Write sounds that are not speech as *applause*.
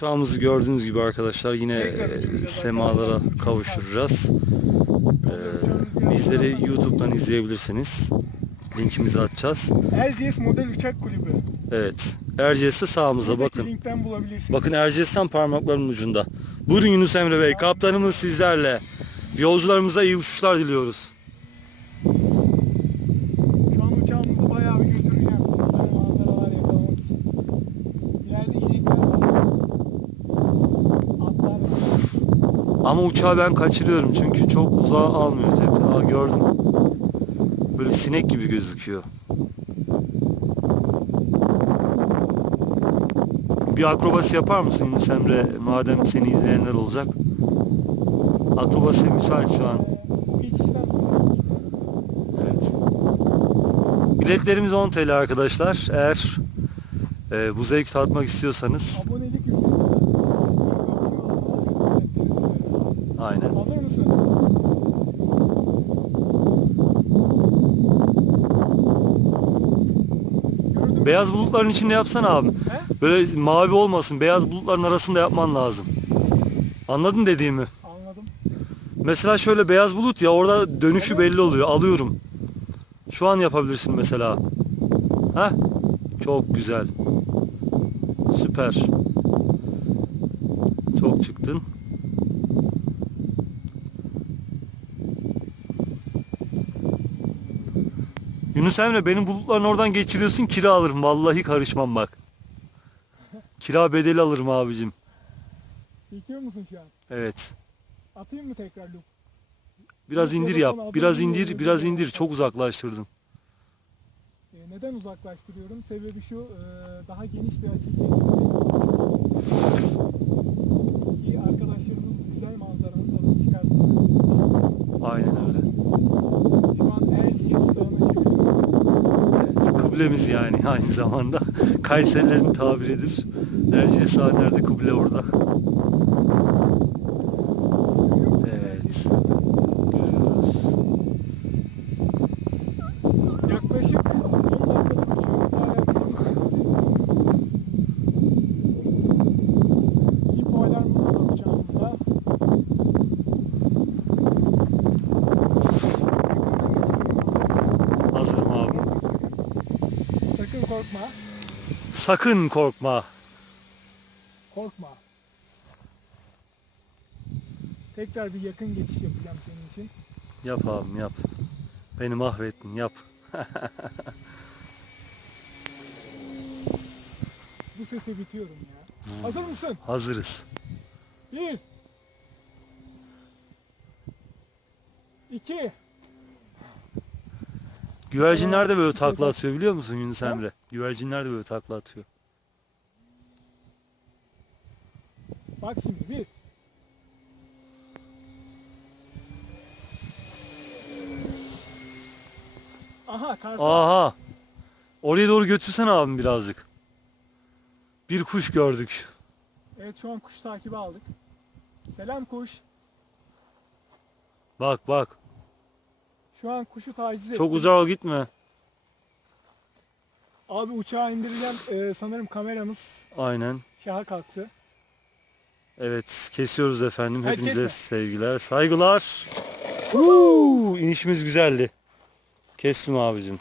Uçağımızı gördüğünüz gibi arkadaşlar yine e, semalara kavuşturacağız. Geldi. bizleri YouTube'dan izleyebilirsiniz. Linkimizi atacağız. Erciyes Model Uçak Kulübü. Evet. Erciyes'te sağımıza Buradaki bakın. linkten bulabilirsiniz. Bakın Erciyes'ten parmaklarımın ucunda. Buyurun Yunus Emre Bey. Kaptanımız sizlerle. Yolcularımıza iyi uçuşlar diliyoruz. Şu an uçağımızı bayağı bir götüreceğim. Güzel manzaralar yakalamak için. İleride inekler var. Atlar var. Ama uçağı ben kaçırıyorum çünkü çok uzağa almıyor tepe. Aa gördüm. Böyle sinek gibi gözüküyor. Bir akrobasi yapar mısın Yunus Emre? Madem seni izleyenler olacak. Akrobasi müsait şu an. Evet. Biletlerimiz 10 TL arkadaşlar. Eğer e, bu zevki tatmak istiyorsanız abonelik ücretsiz. aynen. Hazır mısın? Gördün mü? Beyaz bulutların içinde yapsana abi. He? Böyle mavi olmasın. Beyaz bulutların arasında yapman lazım. Anladın dediğimi? Anladım. Mesela şöyle beyaz bulut ya orada dönüşü belli oluyor. Alıyorum. Şu an yapabilirsin mesela. Heh. Çok güzel. Süper. Çok çıktın. Yunus Emre benim bulutların oradan geçiriyorsun kira alırım. Vallahi karışmam bak. Kira bedeli alırım abicim. Çekiyor musun şu an? Evet. Atayım mı tekrar loop? Biraz indir yap. Biraz indir, biraz indir. Çok uzaklaştırdın. Ee, neden uzaklaştırıyorum? Sebebi şu, e, daha geniş bir açı içerisinde. Ki arkadaşlarımız güzel manzaranın tadını çıkarsınlar. Aynen öyle. Şu an Erciyes Dağı'na çeviriyorum. Evet, kıblemiz yani *laughs* aynı zamanda. Kayserilerin tabiridir. Erciyes Ağa nerede kıble orada. Evet. Sakın korkma. Korkma. Tekrar bir yakın geçiş yapacağım senin için. Yap abim yap. Beni mahvettin yap. *laughs* Bu sese bitiyorum ya. Hazır mısın? Hazırız. Bir. İki. Güvercinler de böyle takla atıyor biliyor musun Yunus Emre? Güvercinler de böyle takla atıyor. Bak şimdi bir. Aha kartal. Aha. Oraya doğru götürsen abim birazcık. Bir kuş gördük. Evet şu an kuş takibi aldık. Selam kuş. Bak bak. Şu an kuşu taciz ettim. Çok uzağa gitme. Abi uçağı indireceğim. Ee, sanırım kameramız Aynen. şaha kalktı. Evet kesiyoruz efendim. Hayır, Hepinize kesme. sevgiler, saygılar. Uuu, inişimiz güzeldi. Kestim abicim.